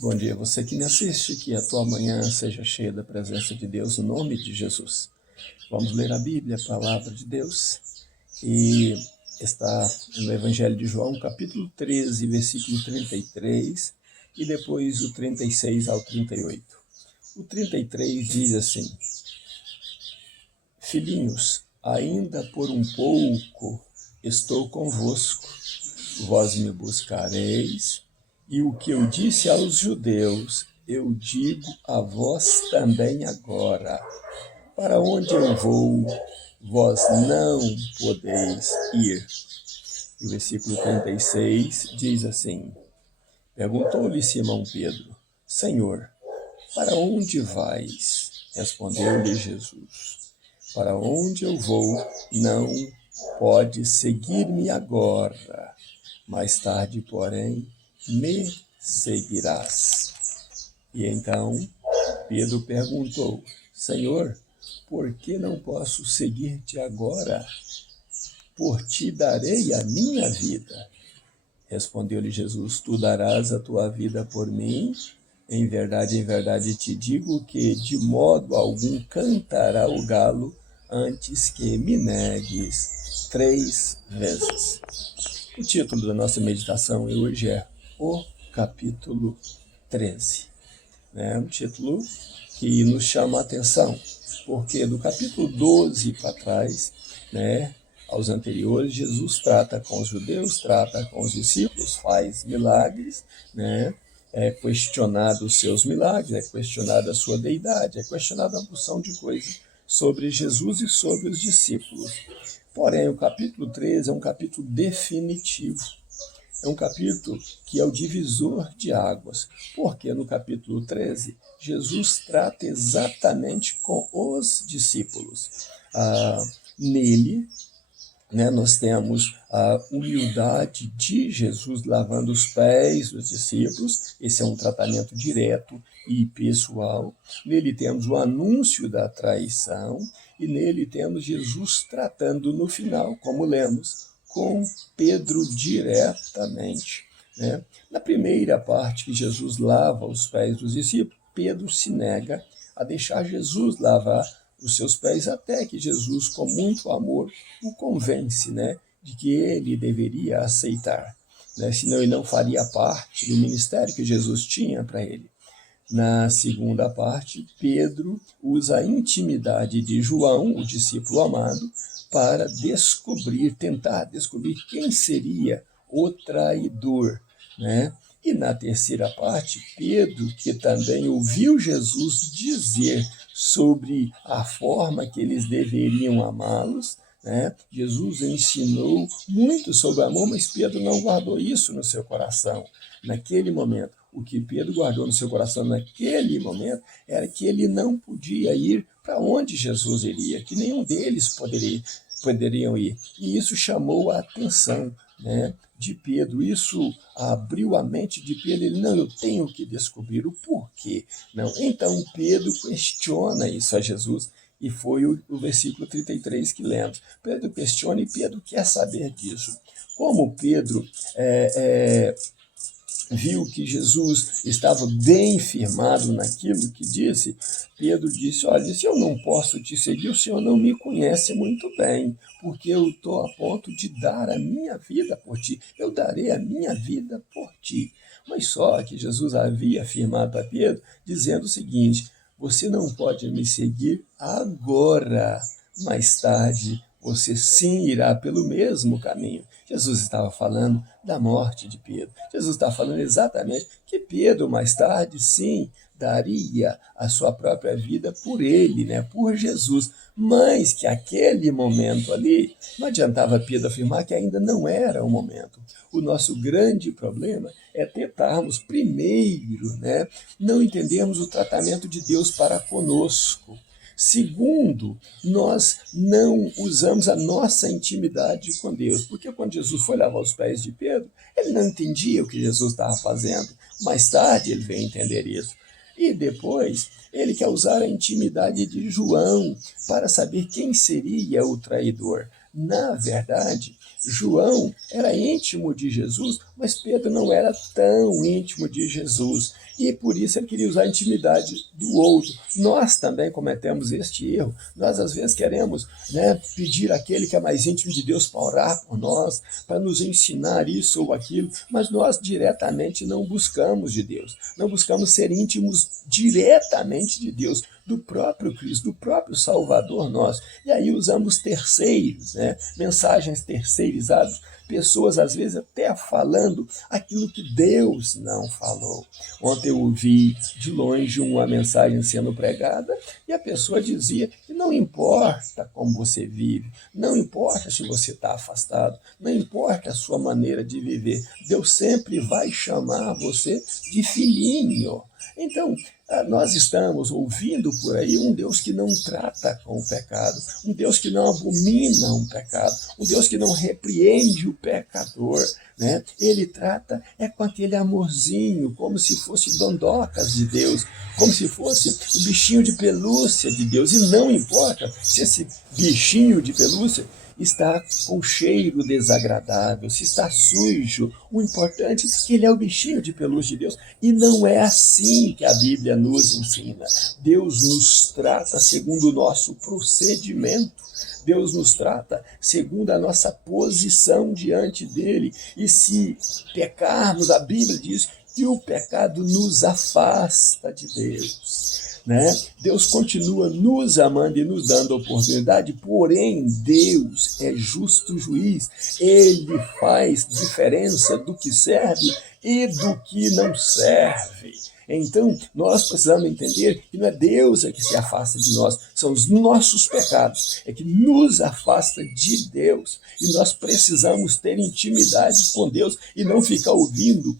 Bom dia, você que me assiste, que a tua manhã seja cheia da presença de Deus, no nome de Jesus. Vamos ler a Bíblia, a palavra de Deus, e está no Evangelho de João, capítulo 13, versículo 33, e depois o 36 ao 38. O 33 diz assim: Filhinhos, ainda por um pouco estou convosco, vós me buscareis, e o que eu disse aos judeus, eu digo a vós também agora. Para onde eu vou, vós não podeis ir. E o versículo 36 diz assim: Perguntou-lhe Simão Pedro: Senhor, para onde vais? Respondeu-lhe Jesus: Para onde eu vou, não pode seguir-me agora. Mais tarde, porém, me seguirás. E então Pedro perguntou: Senhor, por que não posso seguir-te agora? Por ti darei a minha vida. Respondeu-lhe Jesus: Tu darás a tua vida por mim? Em verdade te digo que de modo algum cantará o galo antes que me negues 3 vezes. O título da nossa meditação hoje é O Capítulo 13. Um título que nos chama a atenção, porque do capítulo 12 para trás, aos anteriores, Jesus trata com os judeus, trata com os discípulos, faz milagres, é questionado os seus milagres, é questionada a sua deidade, é questionada uma porção de coisas sobre Jesus e sobre os discípulos. Porém, o capítulo 13 é um capítulo definitivo. É um capítulo que é o divisor de águas, porque no capítulo 13, Jesus trata exatamente com os discípulos. Nele, nós temos a humildade de Jesus lavando os pés dos discípulos. Esse é um tratamento direto e pessoal. Nele temos o anúncio da traição e nele temos Jesus tratando no final, como lemos, com Pedro diretamente. Na primeira parte que Jesus lava os pés dos discípulos, Pedro se nega a deixar Jesus lavar os seus pés, até que Jesus, com muito amor, o convence de que ele deveria aceitar, senão ele não faria parte do ministério que Jesus tinha para ele. Na segunda parte, Pedro usa a intimidade de João, o discípulo amado, para tentar descobrir quem seria o traidor. E na terceira parte, Pedro, que também ouviu Jesus dizer sobre a forma que eles deveriam amá-los, Jesus ensinou muito sobre amor, mas Pedro não guardou isso no seu coração naquele momento. O que Pedro guardou no seu coração naquele momento era que ele não podia ir para onde Jesus iria, que nenhum deles poderiam ir. E isso chamou a atenção de Pedro, isso abriu a mente de Pedro. Ele: não, eu tenho que descobrir o porquê. Não. Então Pedro questiona isso a Jesus, e foi o versículo 33 que lemos. Pedro questiona e Pedro quer saber disso. Como Pedro viu que Jesus estava bem firmado naquilo que disse, Pedro disse: olha, se eu não posso te seguir, o Senhor não me conhece muito bem, porque eu estou a ponto de dar a minha vida por ti. Eu darei a minha vida por ti. Mas só que Jesus havia afirmado a Pedro, dizendo o seguinte: você não pode me seguir agora, mais tarde você sim irá pelo mesmo caminho. Jesus estava falando da morte de Pedro. Jesus está falando exatamente que Pedro, mais tarde, sim, daria a sua própria vida por ele, por Jesus. Mas que aquele momento ali, não adiantava Pedro afirmar que ainda não era o momento. O nosso grande problema é tentarmos primeiro, não entendermos o tratamento de Deus para conosco. Segundo, nós não usamos a nossa intimidade com Deus, porque quando Jesus foi lavar os pés de Pedro, ele não entendia o que Jesus estava fazendo. Mais tarde ele veio entender isso. E depois ele quer usar a intimidade de João para saber quem seria o traidor. Na verdade, João era íntimo de Jesus, mas Pedro não era tão íntimo de Jesus. E por isso ele queria usar a intimidade do outro. Nós também cometemos este erro. Nós, às vezes, queremos, pedir àquele que é mais íntimo de Deus para orar por nós, para nos ensinar isso ou aquilo, mas nós diretamente não buscamos de Deus. Não buscamos ser íntimos diretamente de Deus, do próprio Cristo, do próprio Salvador nosso. E aí usamos terceiros, mensagens terceirizadas, pessoas às vezes até falando aquilo que Deus não falou. Ontem eu ouvi de longe uma mensagem sendo pregada e a pessoa dizia que não importa como você vive, não importa se você está afastado, não importa a sua maneira de viver, Deus sempre vai chamar você de filhinho. Então, nós estamos ouvindo por aí um Deus que não trata com o pecado, um Deus que não abomina um pecado, um Deus que não repreende o pecador, Ele trata com aquele amorzinho, como se fosse dondocas de Deus, como se fosse o bichinho de pelúcia de Deus. E não importa se esse bichinho de pelúcia está com cheiro desagradável, se está sujo. O importante é que ele é o bichinho de pelúcia de Deus. E não é assim que a Bíblia nos ensina. Deus nos trata segundo o nosso procedimento. Deus nos trata segundo a nossa posição diante dele. E se pecarmos, a Bíblia diz que o pecado nos afasta de Deus. Deus continua nos amando e nos dando oportunidade, porém Deus é justo juiz. Ele faz diferença do que serve e do que não serve. Então, nós precisamos entender que não é Deus que se afasta de nós, são os nossos pecados, que nos afasta de Deus. E nós precisamos ter intimidade com Deus e não ficar ouvindo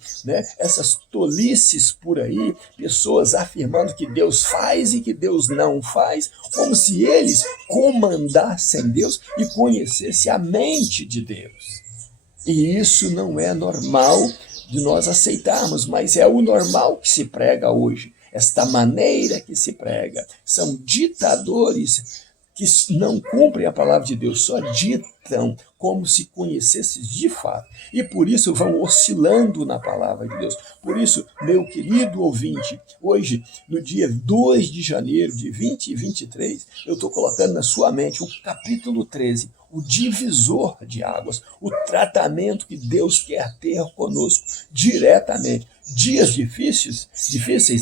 essas tolices por aí, pessoas afirmando que Deus faz e que Deus não faz, como se eles comandassem Deus e conhecessem a mente de Deus. E isso não é normal de nós aceitarmos, mas é o normal que se prega hoje, esta maneira que se prega. São ditadores que não cumprem a palavra de Deus, só ditam como se conhecesses de fato. E por isso vão oscilando na palavra de Deus. Por isso, meu querido ouvinte, hoje, no dia 2 de janeiro de 2023, eu estou colocando na sua mente o capítulo 13, o divisor de águas, o tratamento que Deus quer ter conosco diretamente. Dias difíceis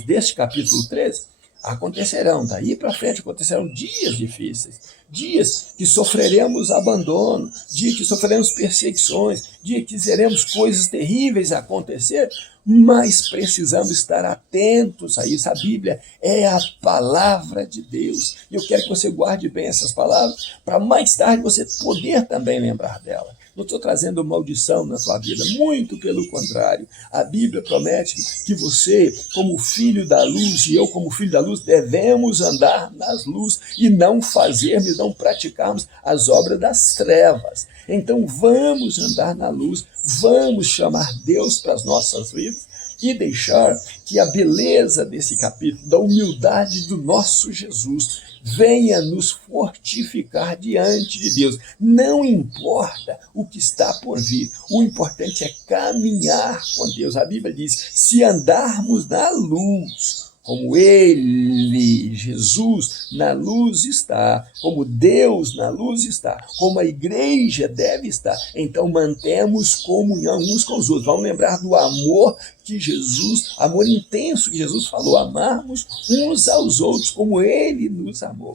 deste capítulo 13, acontecerão, daí para frente acontecerão dias difíceis, dias que sofreremos abandono, dias que sofreremos perseguições, dias que veremos coisas terríveis acontecer, mas precisamos estar atentos a isso. A Bíblia é a palavra de Deus, e eu quero que você guarde bem essas palavras, para mais tarde você poder também lembrar dela. Não estou trazendo maldição na sua vida, muito pelo contrário. A Bíblia promete que você, como filho da luz, e eu, como filho da luz, devemos andar nas luzes e não fazermos, não praticarmos as obras das trevas. Então vamos andar na luz, vamos chamar Deus para as nossas vidas e deixar que a beleza desse capítulo, da humildade do nosso Jesus, venha nos fortificar diante de Deus. Não importa o que está por vir, o importante é caminhar com Deus. A Bíblia diz, se andarmos na luz, como Ele, Jesus, na luz está, como Deus na luz está, como a igreja deve estar, então mantemos comunhão uns com os outros. Vamos lembrar do amor que Jesus, amor intenso que Jesus falou, amarmos uns aos outros como Ele nos amou.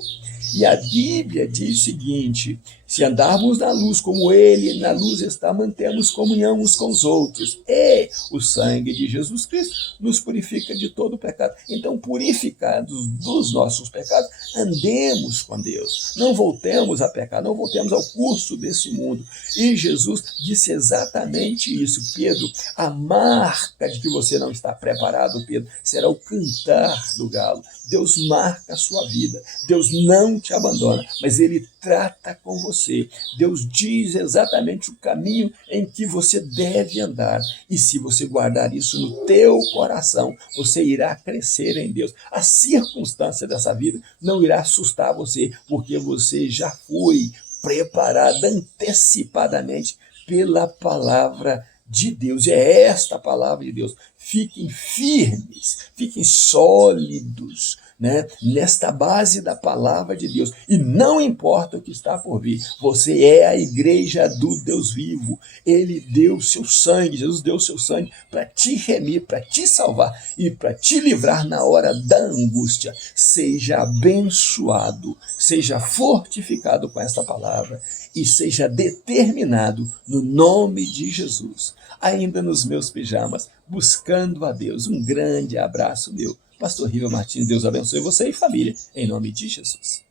E a Bíblia diz o seguinte, se andarmos na luz como Ele na luz está, mantemos comunhão uns com os outros. E o sangue de Jesus Cristo nos purifica de todo o pecado. Então, purificados dos nossos pecados, andemos com Deus. Não voltemos a pecar, não voltemos ao curso desse mundo. E Jesus disse exatamente isso. Pedro, a marca de que você não está preparado, Pedro, será o cantar do galo. Deus marca a sua vida. Deus não te abandona, mas Ele trata com você. Deus diz exatamente o caminho em que você deve andar. E se você guardar isso no teu coração, você irá crescer em Deus. A circunstância dessa vida não irá assustar você, porque você já foi preparado antecipadamente pela palavra de Deus. E é esta palavra de Deus. Fiquem firmes, fiquem sólidos, né, nesta base da palavra de Deus. E não importa o que está por vir, você é a igreja do Deus vivo. Ele deu seu sangue, Jesus deu seu sangue para te remir, para te salvar e para te livrar na hora da angústia. Seja abençoado, seja fortificado com esta palavra e seja determinado no nome de Jesus. Ainda nos meus pijamas, buscando a Deus. Um grande abraço meu. Pastor Riva Martins, Deus abençoe você e família, em nome de Jesus.